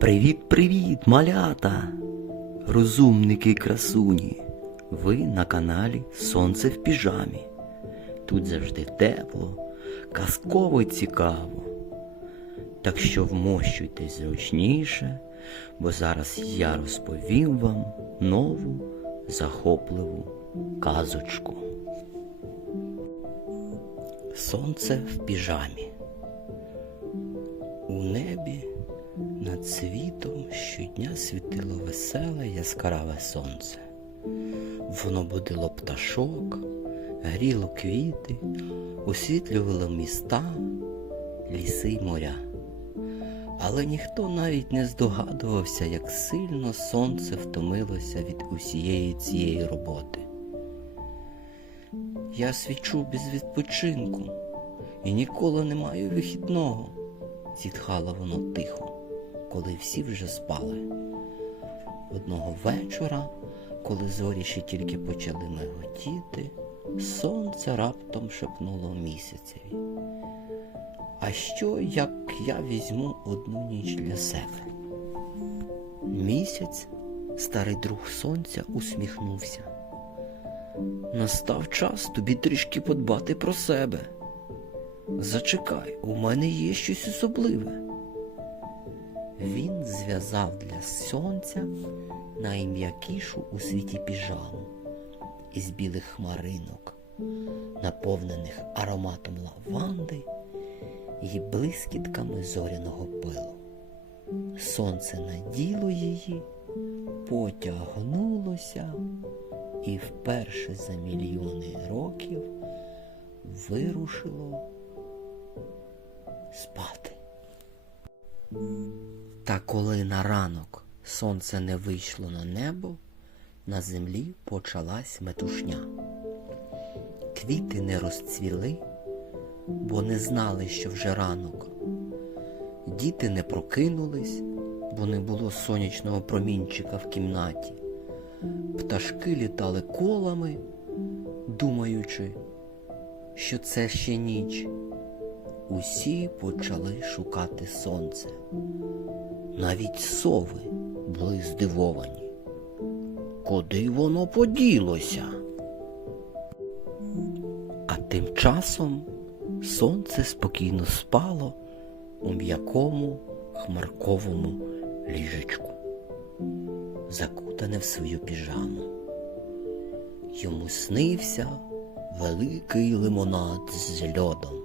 Привіт-привіт, малята! Розумники красуні! Ви на каналі Сонце в піжамі. Тут завжди тепло, казково цікаво. Так що вмощуйтесь зручніше, бо зараз я розповім вам нову захопливу казочку. Сонце в піжамі. У небі над світом щодня світило веселе яскраве сонце. Воно будило пташок, гріло квіти, освітлювало міста, ліси й моря. Але ніхто навіть не здогадувався, як сильно сонце втомилося від усієї цієї роботи. Я свічу без відпочинку і ніколи не маю вихідного, зітхало воно тихо, коли всі вже спали. Одного вечора, коли зорі ще тільки почали миготіти, сонце раптом шепнуло місяцеві. А що, як я візьму одну ніч для себе? Місяць, старий друг сонця, усміхнувся. Настав час тобі трішки подбати про себе. Зачекай, у мене є щось особливе. Він зв'язав для сонця найм'якішу у світі піжаму із білих хмаринок, наповнених ароматом лаванди і блискітками зоряного пилу. Сонце наділо її, потягнулося і вперше за мільйони років вирушило спати. Та коли на ранок сонце не вийшло на небо, на землі почалась метушня. Квіти не розцвіли, бо не знали, що вже ранок. Діти не прокинулись, бо не було сонячного промінчика в кімнаті. Пташки літали колами, думаючи, що це ще ніч. Усі почали шукати сонце. Навіть сови були здивовані. Куди воно поділося? А тим часом сонце спокійно спало у м'якому хмарковому ліжечку, закутане в свою піжаму. Йому снився великий лимонад з льодом,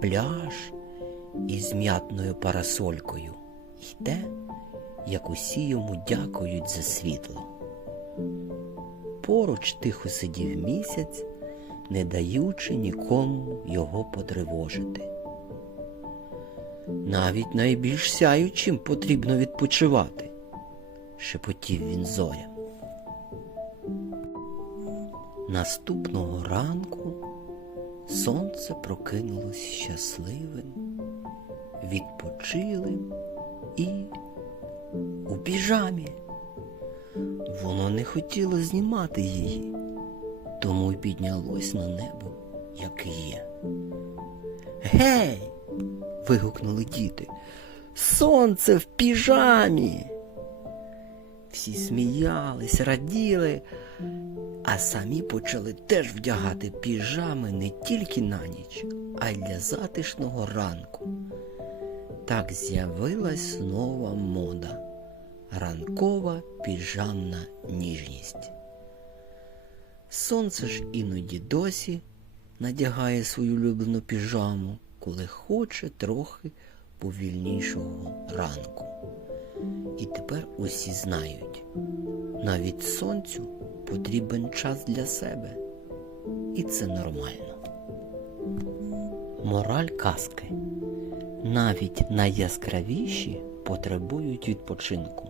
пляж із м'ятною парасолькою те, як усі йому дякують за світло. Поруч тихо сидів місяць, не даючи нікому його потривожити. Навіть найбільш сяючим потрібно відпочивати, шепотів він зорям. Наступного ранку сонце прокинулось щасливим, відпочилим і у піжамі. Воно не хотіло знімати її, тому й піднялось на небо, як є. Гей! вигукнули діти. Сонце в піжамі. Всі сміялись, раділи, а самі почали теж вдягати піжами не тільки на ніч, а й для затишного ранку. Так з'явилась нова мода ранкова піжамна ніжність. Сонце ж іноді досі надягає свою улюблену піжаму, коли хоче трохи повільнішого ранку. І тепер усі знають, навіть сонцю потрібен час для себе, і це нормально. Мораль казки. Навіть найяскравіші потребують відпочинку.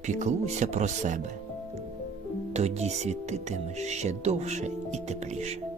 Піклуйся про себе, тоді світитимеш ще довше і тепліше.